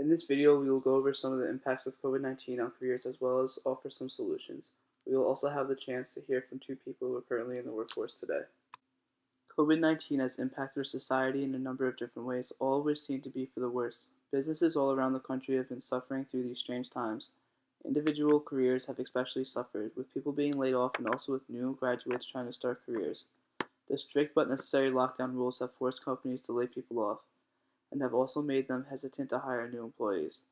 In this video, we will go over some of the impacts of COVID-19 on careers as well as offer some solutions. We will also have the chance to hear from two people who are currently in the workforce today. COVID-19 has impacted our society in a number of different ways, all of which seem to be for the worse. Businesses all around the country have been suffering through these strange times. Individual careers have especially suffered, with people being laid off and also with new graduates trying to start careers. The strict but necessary lockdown rules have forced companies to lay people off, and have also made them hesitant to hire new employees.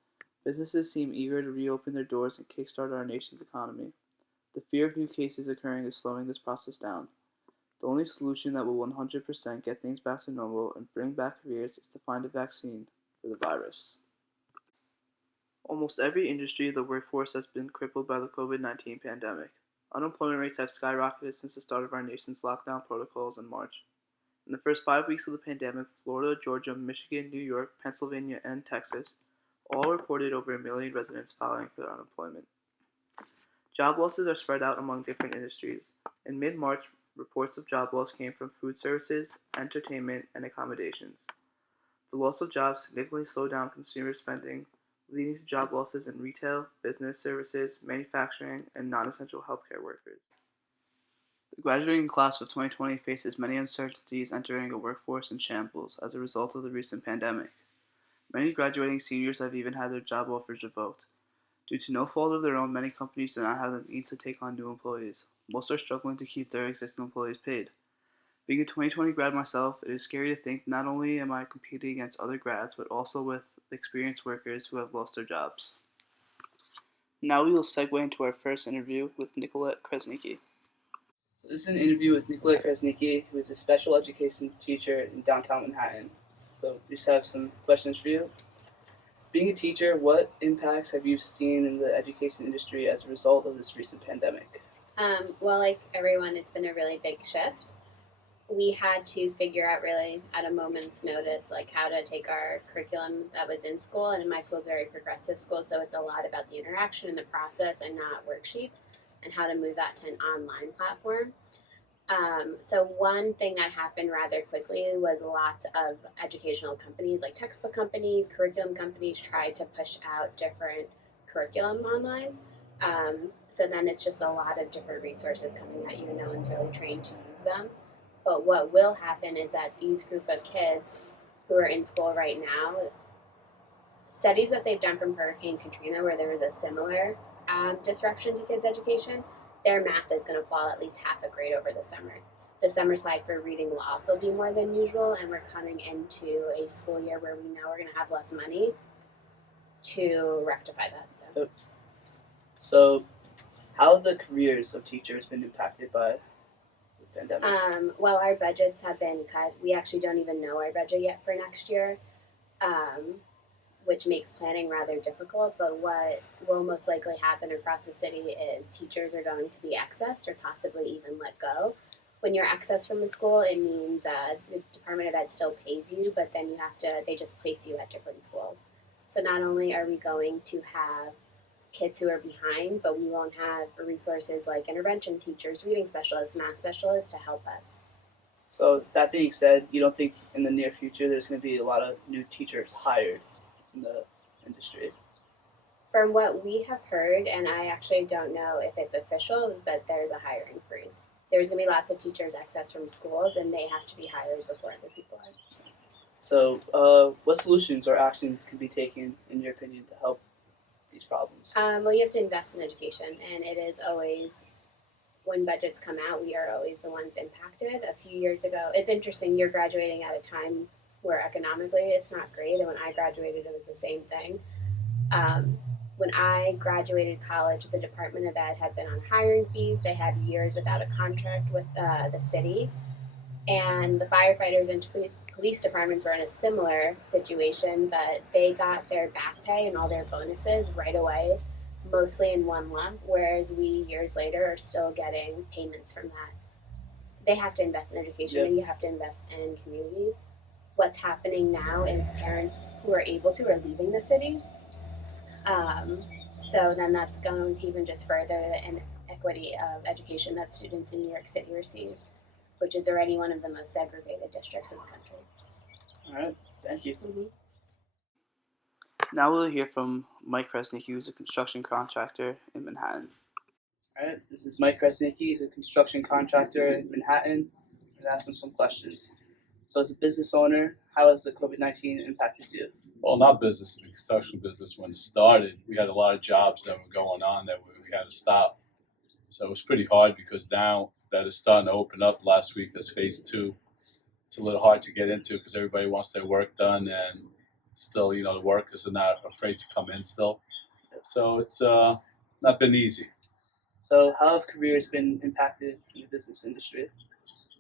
Businesses seem eager to reopen their doors and kickstart our nation's economy. The fear of new cases occurring is slowing this process down. The only solution that will 100% get things back to normal and bring back careers is to find a vaccine for the virus. Almost every industry of the workforce has been crippled by the COVID-19 pandemic. Unemployment rates have skyrocketed since the start of our nation's lockdown protocols in March. In the first 5 weeks of the pandemic, Florida, Georgia, Michigan, New York, Pennsylvania, and Texas all reported over 1 million residents filing for unemployment. Job losses are spread out among different industries. In mid-March, reports of job loss came from food services, entertainment, and accommodations. The loss of jobs significantly slowed down consumer spending, leading to job losses in retail, business services, manufacturing, and non-essential healthcare workers. The graduating class of 2020 faces many uncertainties entering a workforce in shambles as a result of the recent pandemic. Many graduating seniors have even had their job offers revoked. Due to no fault of their own, many companies do not have the means to take on new employees. Most are struggling to keep their existing employees paid. Being a 2020 grad myself, it is scary to think not only am I competing against other grads, but also with experienced workers who have lost their jobs. Now we will segue into our first interview with Nicolette Kresnicki. So this is an interview with Nicolette Kresnicki, who is a special education teacher in downtown Manhattan. So we just have some questions for you. Being a teacher, what impacts have you seen in the education industry as a result of this recent pandemic? Well, like everyone, it's been a really big shift. We had to figure out really at a moment's notice, like how to take our curriculum that was in school, and in my school, it's a very progressive school, so it's a lot about the interaction and the process and not worksheets, and how to move that to an online platform. So one thing that happened rather quickly was lots of educational companies, like textbook companies, curriculum companies, tried to push out different curriculum online. So then it's just a lot of different resources coming at you, and no one's really trained to use them. But what will happen is that these group of kids who are in school right now, studies that they've done from Hurricane Katrina, where there was a similar disruption to kids' education, their math is going to fall at least half a grade over the summer. The summer slide for reading will also be more than usual, and we're coming into a school year where we know we're going to have less money to rectify that. So how have the careers of teachers been impacted by the pandemic? Well, our budgets have been cut. We actually don't even know our budget yet for next year, which makes planning rather difficult. But what will most likely happen across the city is teachers are going to be accessed or possibly even let go. When you're accessed from a school, it means the Department of Ed still pays you, but then they just place you at different schools. So not only are we going to have kids who are behind, but we won't have resources like intervention teachers, reading specialists, math specialists to help us. So that being said, you don't think in the near future there's going to be a lot of new teachers hired in the industry? From what we have heard, and I actually don't know if it's official, but there's a hiring freeze. There's going to be lots of teachers accessed from schools, and they have to be hired before other people are. So what solutions or actions can be taken, in your opinion, to help these problems? Well, you have to invest in education, and it is always, when budgets come out, we are always the ones impacted. A few years ago, it's interesting, you're graduating at a time where economically it's not great, and when I graduated, it was the same thing. When I graduated college, the Department of Ed had been on hiring fees. They had years without a contract with the city, and the firefighters and police departments were in a similar situation, but they got their back pay and all their bonuses right away, mostly in one lump, whereas we years later are still getting payments from that. They have to invest in education, and you have to invest in communities. What's happening now is parents who are able to are leaving the city. So then that's going to even just further the inequity of education that students in New York City receive, which is already one of the most segregated districts in the country. All right, thank you. Mm-hmm. Now we'll hear from Mike Kresnicki, who's a construction contractor in Manhattan. Alright, this is Mike Kresnicki. He's a construction contractor in Manhattan. I'm going to ask him some questions. So, as a business owner, how has the COVID-19 impacted you? Well, not business, the construction business, when it started, we had a lot of jobs that were going on that we had to stop. So it was pretty hard because now that it's starting to open up last week as phase two, it's a little hard to get into because everybody wants their work done and still, the workers are not afraid to come in still. So it's not been easy. So, how have careers been impacted in the business industry?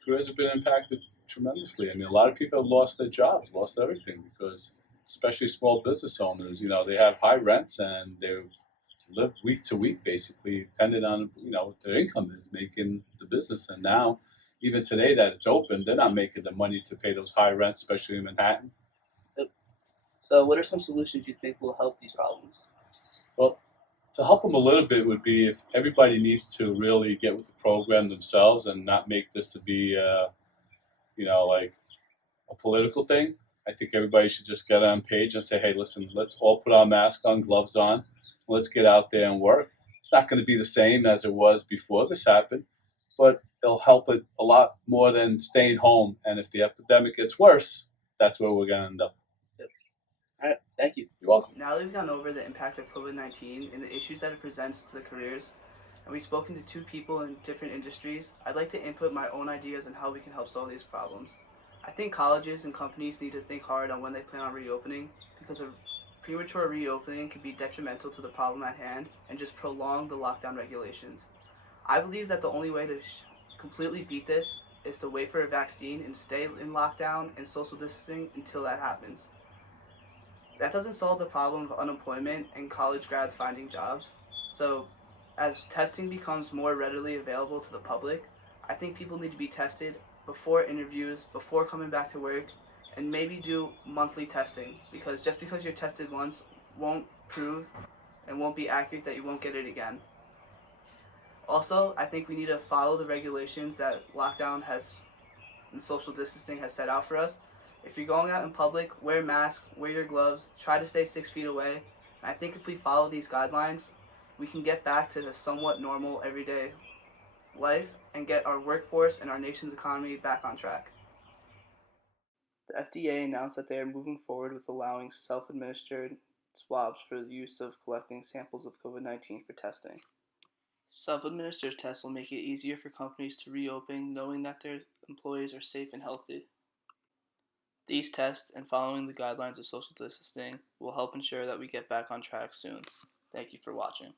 Careers have been impacted tremendously. I mean, a lot of people have lost their jobs, lost everything because, especially small business owners, they have high rents and they live week to week, basically, depending on, their income is making the business. And now, even today that it's open, they're not making the money to pay those high rents, especially in Manhattan. So, what are some solutions you think will help these problems? Well, to help them a little bit would be if everybody needs to really get with the program themselves and not make this to be, like a political thing. I think everybody should just get on page and say, hey, listen, let's all put our masks on, gloves on, let's get out there and work. It's not going to be the same as it was before this happened, but it'll help it a lot more than staying home. And if the epidemic gets worse, that's where we're going to end up. All right, thank you. You're welcome. Now that we've gone over the impact of COVID-19 and the issues that it presents to the careers, and we've spoken to two people in different industries, I'd like to input my own ideas on how we can help solve these problems. I think colleges and companies need to think hard on when they plan on reopening, because a premature reopening could be detrimental to the problem at hand and just prolong the lockdown regulations. I believe that the only way to completely beat this is to wait for a vaccine and stay in lockdown and social distancing until that happens. That doesn't solve the problem of unemployment and college grads finding jobs. So, as testing becomes more readily available to the public, I think people need to be tested before interviews, before coming back to work, and maybe do monthly testing. Because just because you're tested once won't prove and won't be accurate that you won't get it again. Also, I think we need to follow the regulations that lockdown has and social distancing has set out for us. If you're going out in public, wear a mask, wear your gloves, try to stay 6 feet away. And I think if we follow these guidelines, we can get back to the somewhat normal everyday life and get our workforce and our nation's economy back on track. The FDA announced that they are moving forward with allowing self-administered swabs for the use of collecting samples of COVID-19 for testing. Self-administered tests will make it easier for companies to reopen knowing that their employees are safe and healthy. These tests and following the guidelines of social distancing will help ensure that we get back on track soon. Thank you for watching.